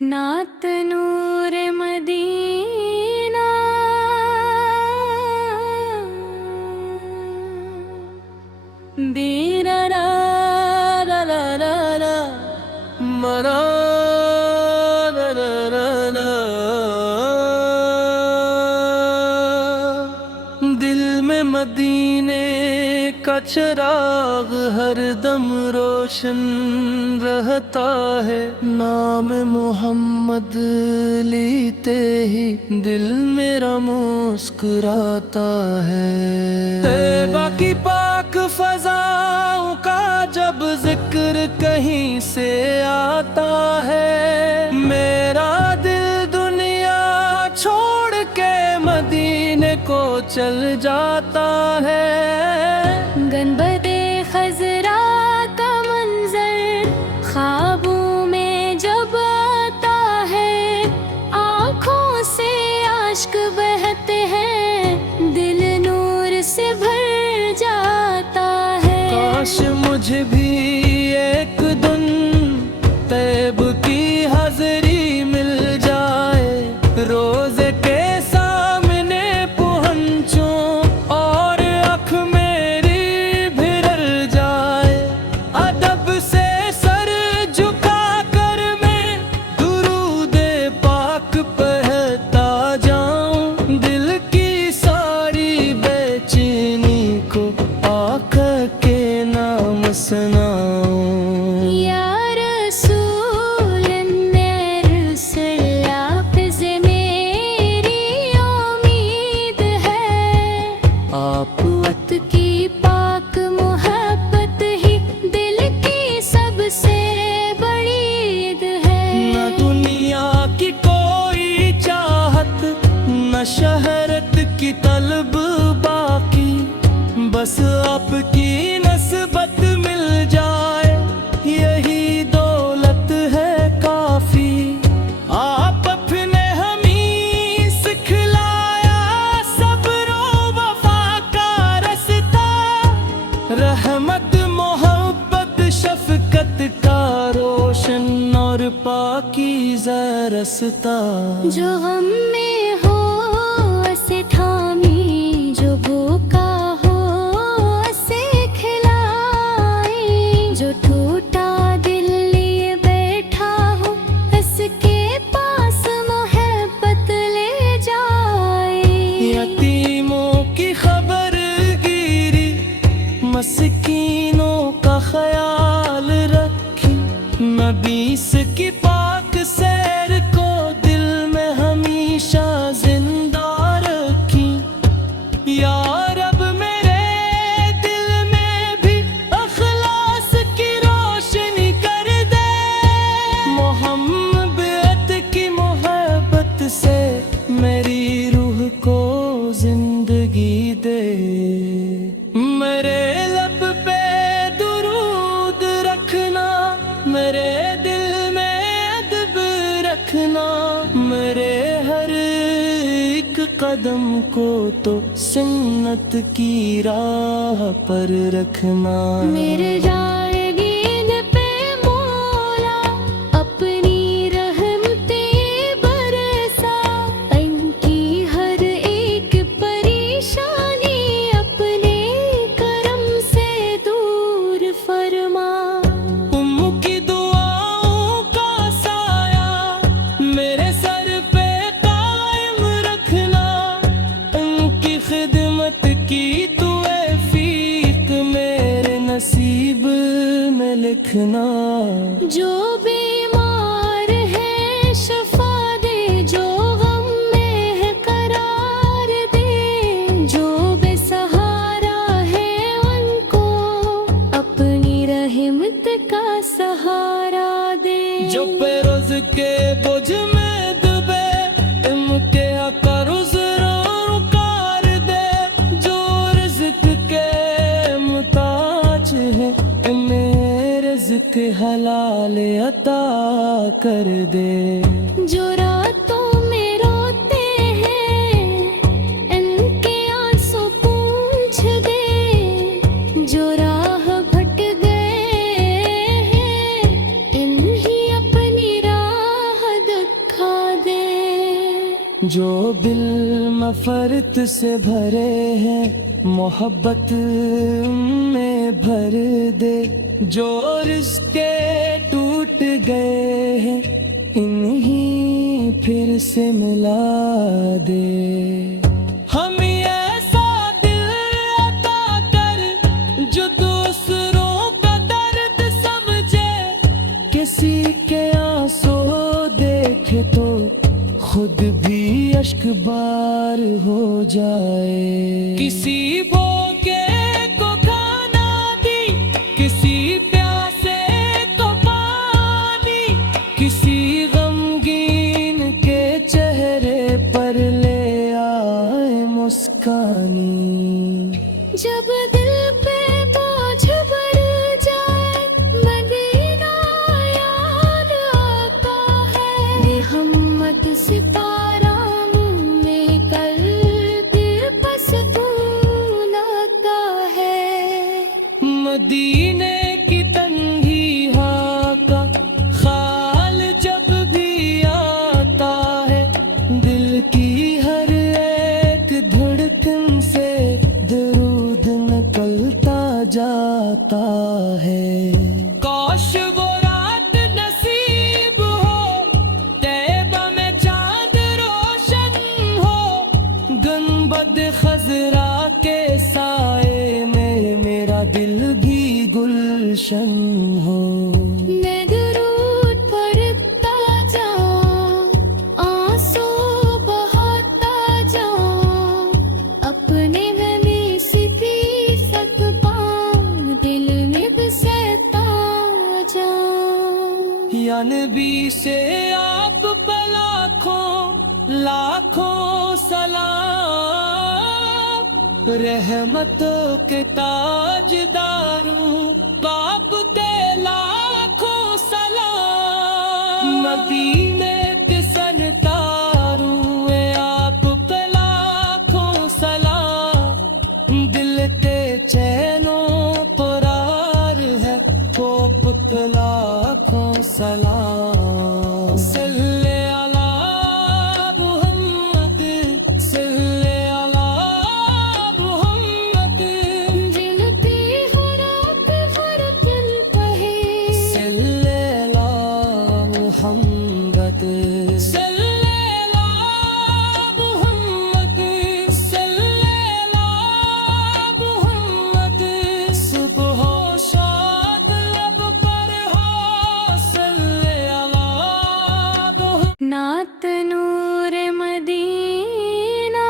नात नूर मदीना दीरा रा रा रा रा रा मरा रा रा रा रा। दिल में मदीने का चिराग हर दम रोशन रहता है। नाम मोहम्मद लेते ही दिल मेरा मुस्कुराता है। तैबा की पाक फजाओं का जब जिक्र कहीं से आता है, मेरा दिल दुनिया छोड़ के मदीने को चल जाता है। गनबदे खजरा का मंजर ख्वाबों में जब आता है, आँखों से आश्क बहते हैं, दिल नूर से भर जाता है। काश मुझे भी एक दिन तैब की हाज़री मिल जाए, रोज़े के सामने पहुँचूं और आँख मेरी भिरल जाए। अदब से सर झुका कर मैं दुरूदे पाक पढ़ता जाऊं, दिल की सारी बेचैनी को आका के नाम सुनाऊं। या रसूल नेरुसल आप से मेरी उम्मीद है, आप वत की पाक मोहब्बत ही दिल की सबसे बड़ी ईद है। न दुनिया की कोई चाहत, न शहरत की तलब बाकी, बस आपकी नस्बत मिल जाए, यही दौलत है काफी। आप अपने हमें सिखलाया सब्र वफा का रास्ता, रहमत मोहब्बत शफकत का रोशन और पाकीज़ा रास्ता। जो गम में हो उसे थामी, जो भूखा हो उसे खिलाए, जो टूटा दिल लिए बैठा हो उसके पास मोहब्बत ले जाए। यतीमों की खबर गिरी, मस्कीनों का ख्याल रखी, नबीस की पाक सैर को दिल में हमेशा जिंदा रखी। या रब मेरे दिल में भी अखलास की रोशनी कर दे, मोहम्मद की मोहब्बत से मेरी रूह को जिंदगी दे। मेरे लब पे दुरूद रखना, मेरे दिल में अदब रखना, मेरे हर एक कदम को तो सुन्नत की राह पर रखना। मेरे जाएगीन पे मौला अपनी रहमतें बरसा, इनकी हर एक परेशानी अपने करम से दूर फरमा। उम्म की दुआओं का साया मेरे सर पे कायम रखना, उनकी खिदमत की तौफीक मेरे नसीब में लिखना। जो बीमार है शफा दे, जो गम में है करार दे, जो बेसहारा है उनको अपनी रहमत का सहारा दे। जो पेरोज के बोझ में डूबे, इनके कर उकार दे, जो रिज़्क के मुताज है इन्हें रिज़्क हलाल अता कर दे। जो रातों में रोते हैं इनके आंसू पूंछ दे, जो राह भट गए हैं इन्हीं अपनी राह جو بالمفرت سے بھرے ہیں محبت میں بھر دے، جو رزق کے ٹوٹ گئے ہیں انہیں پھر سے ملا دے۔ ہمیں ایسا دل عطا کر جو دوسروں کا درد سمجھے، کسی کے آنسو دیکھے تو خود بھی اشک بار ہو جائے۔ کسی بھوکے کو کھانا دی، کسی پیاسے کو پانی، کسی غمگین کے چہرے پر لے آئے مسکانی۔ جب دل پہ بوجھ بڑھ جائے مدینہ یاد آتا ہے، رحمت ستارہ منہ میں کر دل پر سکون آتا ہے۔ مدینے کی تنگی ہوا کا خیال جب بھی آتا ہے، دل کی ہر ایک دھڑکن سے درود نکلتا جاتا ہے۔ کاش وہ رات نصیب ہو، طیبہ میں چاند روشن ہو، گنبد خضرا کے سائے میں میرا دل بھی گلشن ہو۔ میں درود پڑھتا جاؤں، آنسو بہاتا جاؤں، اپنے میں سیدھی سک پاؤں، دل میں بستا جاؤں۔ یا نبی سے آپ پہ لاکھوں لاکھوں سلام، رحمتوں کے تاجداروں باپ کے لاکھوں سلام۔ مدینے کے سنتاروں آپ پہ لاکھوں سلام، دل کے چینوں قرار ہے وہ پہ لاکھوں سلام۔ صلی علی محمد، صلی علی محمد، دل پہ ہو رات فرقن پہے، صلی علی محمد، صلی علی محمد، صلی علی محمد، صبح و شاد لب پر ہو، صلی علی محمد۔ نعت نور مدینہ،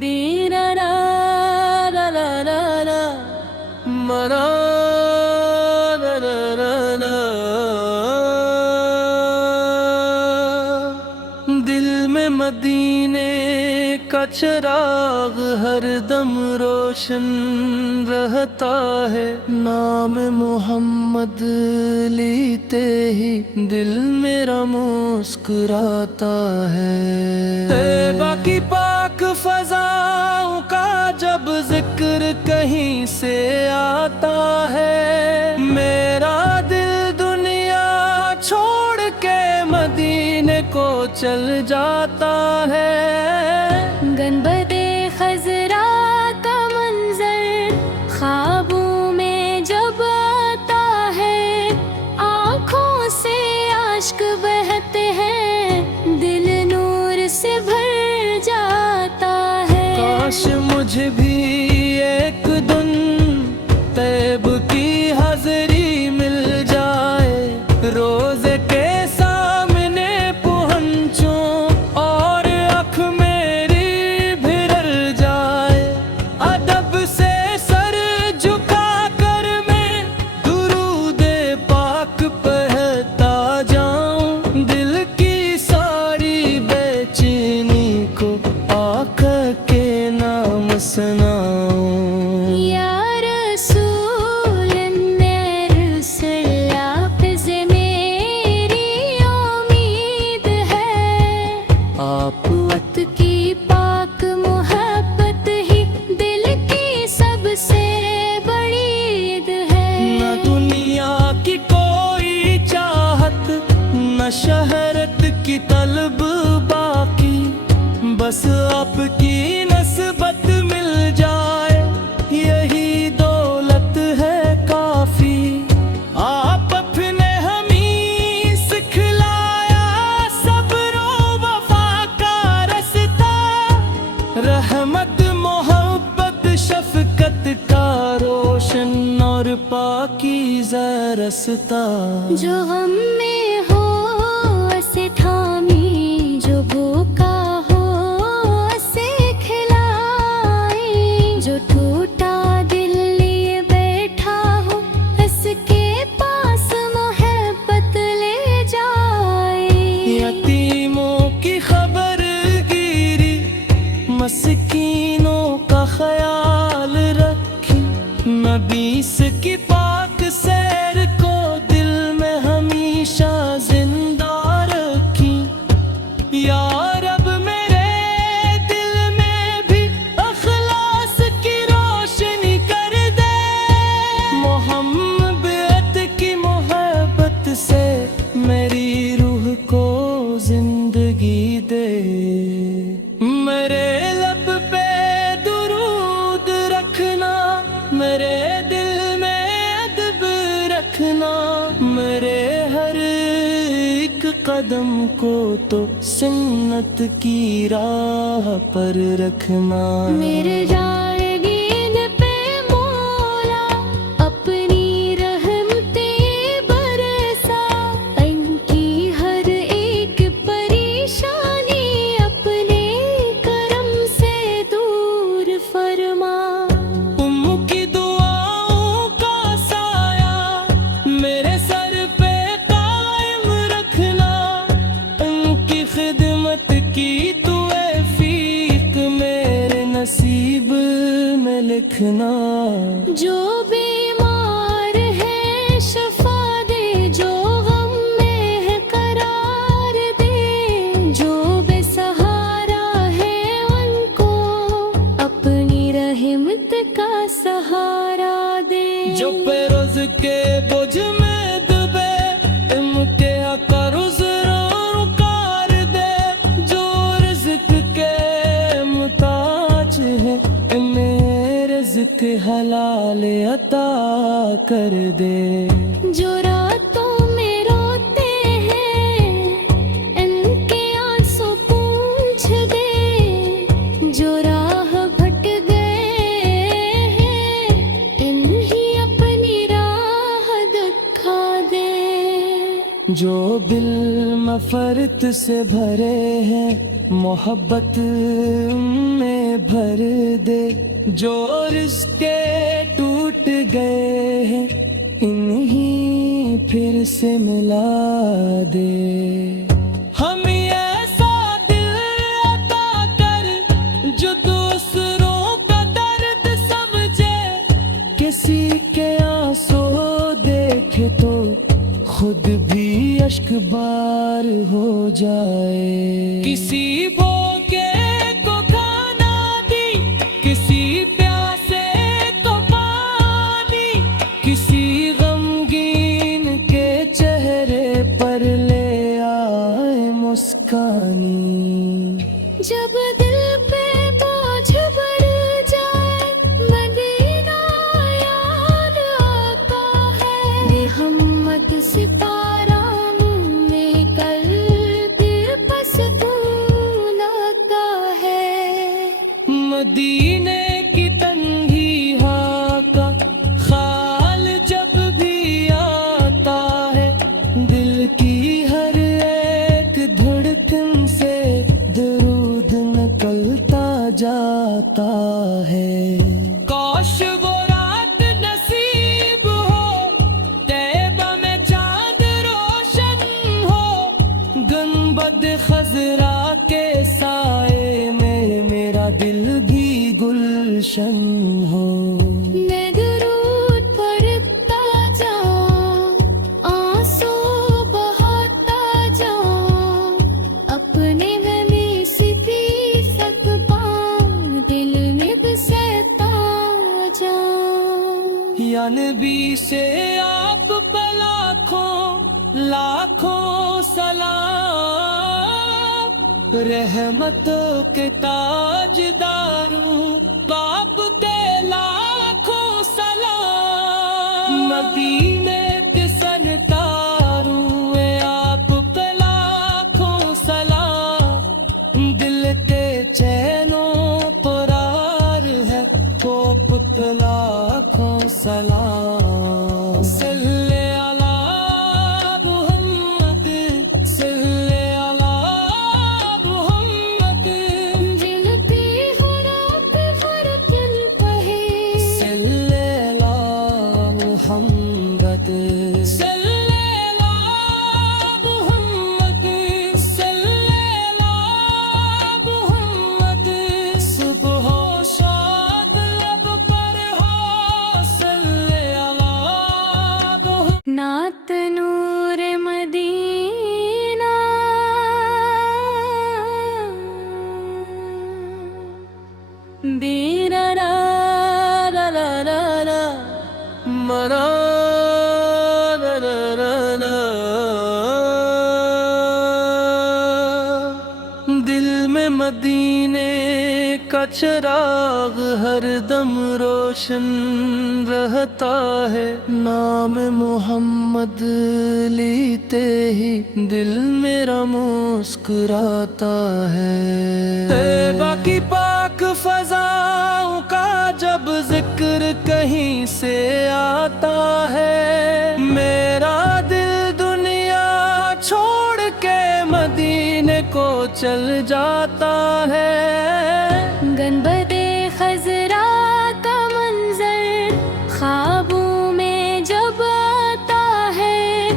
دیرا را را را را را، مرا را را را را۔ دل میں مدینے کا چراغ ہر دم روشن رہتا ہے، نام محمد لیتے ہی دل میرا مسکراتا ہے۔ طیبہ کی پاک فضاؤں کا جب ذکر کہیں سے آتا ہے، میرا دل دنیا چھوڑ کے مدینے کو چل جاتا ہے۔ گنبد خضرا کا منظر خوابوں میں جب آتا ہے، آنکھوں سے اشک بہتے ہیں، دل نور سے بھر جاتا ہے۔ کاش مجھے بھی ایک دن طیب کی حاضری مل جائے، روزے کے سامنے پہنچوں اور آنکھ نہ شہرت کی طلب باقی، بس आपकी नस्बत मिल जाए यही दौलत है काफी। आप अपने हमी सिखलाया सब्र वफा का रास्ता, रहमत मोहब्बत शफकत का रोशन और पाकीज़ा रास्ता। जो गम में हो उसे थामी, जो भूखा हो उसे खिलाए, जो टूटा दिल लिए बैठा हो उसके पास मोहब्बत ले जाए। यतीमों की खबर गिरी, मस्कीनों का ख्याल रखी, नबीस की पाक सैर को दिल में हमेशा जिंदा रखी। या रब मेरे दिल में भी अखलास की रोशनी कर दे, मोहम्मद की मोहब्बत से मेरी रूह को जिंदगी दे। मेरे लब पे दुरूद रखना, मेरे दिल में अदब रखना, मेरे हर एक कदम को तो सुन्नत की राह पर रखना। मेरे जाएगीन पे मौला अपनी रहमतें बरसा, इनकी हर एक परेशानी अपने करम से दूर फरमा। उम्म की दुआओं का साया मेरे सर पे कायम रखना, उनकी खिदमत की तौफीक मेरे नसीब में लिखना। जो बीमार है शफा दे, जो गम में है करार दे, जो बेसहारा है उनको अपनी रहमत का सहारा दे। जो पेरोज के बोझ में दबे इनके कर्ज उतार दे, जो रिज़्क के मुताज है इन्हें रिज़्क हलाल अता कर दे। जो रातों में रोते हैं इनके आंसू पूंछ दे, जो राह भट गए हैं इन्हीं अपनी राह दिखा दे। जो दिल मफरत से भरे हैं मोहब्बत में भर दे, जो रिश्ते टूट गए हैं इन्हीं फिर से मिला दे। हमें ऐसा दिल अता कर जो दूसरों का दर्द समझे, किसी के आंसू देखे तो खुद भी अश्क बार हो जाए। किसी भूखे को खाना दी, किसी प्यासे को पानी, किसी गमगीन के चेहरे पर ले आए मुस्कानी। जब दिल पे बोझ बढ़ जाए मदीना याद आता है, रहमत सितारा मुँह में कल्ब बस तू लाता है। मदीने की तंगी हा का ख्याल जब भी आता है, दिल की हर एक धड़कन से दरूद निकलता जाता है। काश वो रात नसीब हो तैबा में चांद रोशन हो, गुंबद खजरा के साए में मेरा दिल भी गुलशन हो। मैं दुरूद पढ़ता जाऊं, आंसू बहाता जाऊं, अपने में सिपी सक पाऊं, दिल में बसता जाऊं। या नबी से आप पे लाखों लाखों सलाम رحمتوں کے تاجداروں باپ کے لاکھوں سلام، مدینے کے سنتاروں آپ پہ لاکھوں سلام، دل کے چینوں پرار ہے کوپ پہ لاکھوں سلام، صلی علی محمد، صلی علی محمد، دل پہ ہو رب فرق الپہے، صلی علی محمد، صلی علی محمد، صلی علی محمد، صبح و شاد لب پر ہو، صلی علی محمد۔ نعت نور مدینہ، دیرا را را را را را، مرا را را را را، دل میں مدینے کا چراغ ہر دم روشن رہتا ہے، نام محمد لیتے ہی دل میرا مسکراتا ہے، طیبہ کی پاک فضاؤں کا جب ذکر کہیں سے آتا ہے، میرا دل دنیا چھوڑ کے مدینے کو چل جاتا ہے، گنبد خضرا کا منظر خوابوں میں جب آتا ہے،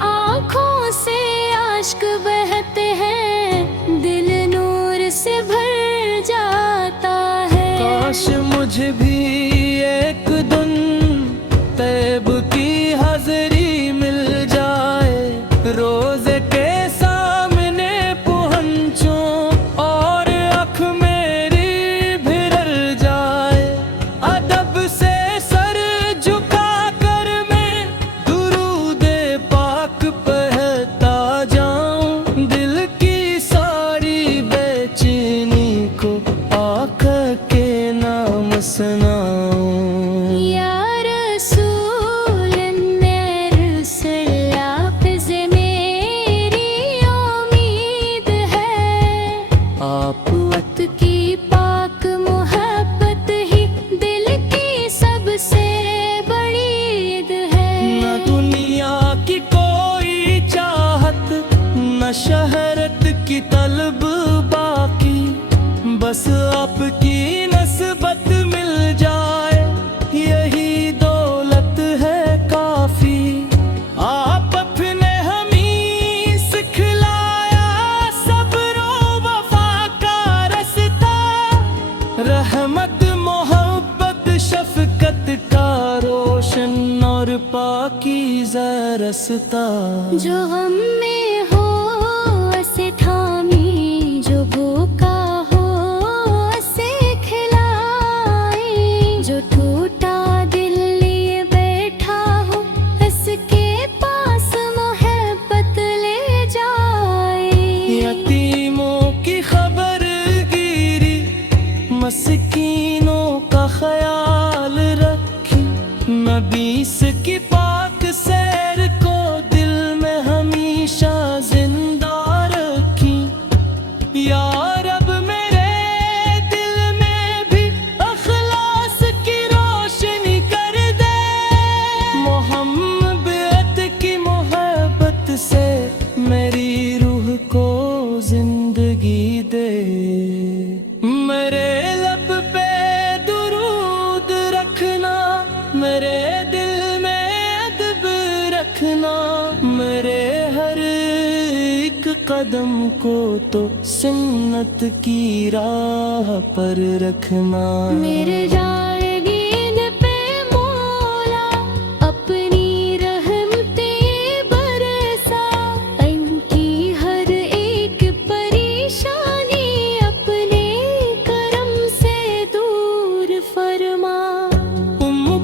آنکھوں سے اشک بہتے ہیں، دل نور سے بھر جاتا ہے، کاش مجھے بھی ایک دن طیب کی حاضری مل جائے، روزے کے سامنے پہنچوں اور آنکھ میری بھر جائے، ادب سے سر جھکا کر میں درود پاک پڑھتا جاؤں، دل کی ساری بے چینی کو آقا کے نام سناؤں، یا رسول الرسل آپ سے میری امید ہے، آپ وقت کی پاک محبت ہی دل کی سب سے بڑی عید ہے، نہ دنیا کی کوئی چاہت، نہ شہرت کی طلب باقی، بس آپ کی نسبت مل جائے یہی دولت ہے کافی، آپ اپنے ہمیں سکھلایا صبر و وفا کا رستہ، رحمت محبت شفقت کا روشن اور پاکیزہ رستہ، جو غم میں ہو اسے تھامی، جو بھوکا ہو اسے کھلائیں، جو ٹوٹا دل لیے بیٹھا ہو اس کے پاس محبت لے جائیں، یتیموں کی خبر گیری، مسکینوں کا خیال رکھی، نبیس کی پاک سیر کو دل میں ہمیشہ زندہ رکھی، یا رب میرے دل میں بھی اخلاص کی روشنی کر دے، محمد کی محبت سے میری روح کو زندگی دے، میرے لب پہ درود رکھنا، میرے دل میں ادب رکھنا، میرے ہر ایک قدم کو تو سنت کی راہ پر رکھنا، میرے جائگین پہ مولا اپنی رحمتیں برسا، ان کی ہر ایک پریشانی اپنے کرم سے دور فرما،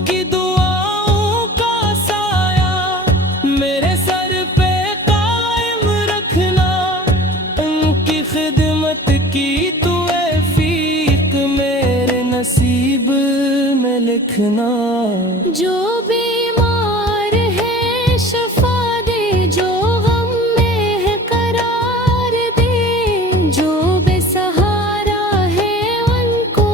کی دعاؤں کا سایہ میرے سر پہ قائم رکھنا، ان کی خدمت لکھنا. جو بیمار ہے شفا دے، جو غم میں ہے قرار دے، جو بے سہارا ہے ان کو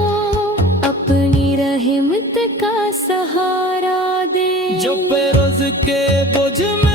اپنی رحمت کا سہارا دے. جو پیروز کے بوجھ میں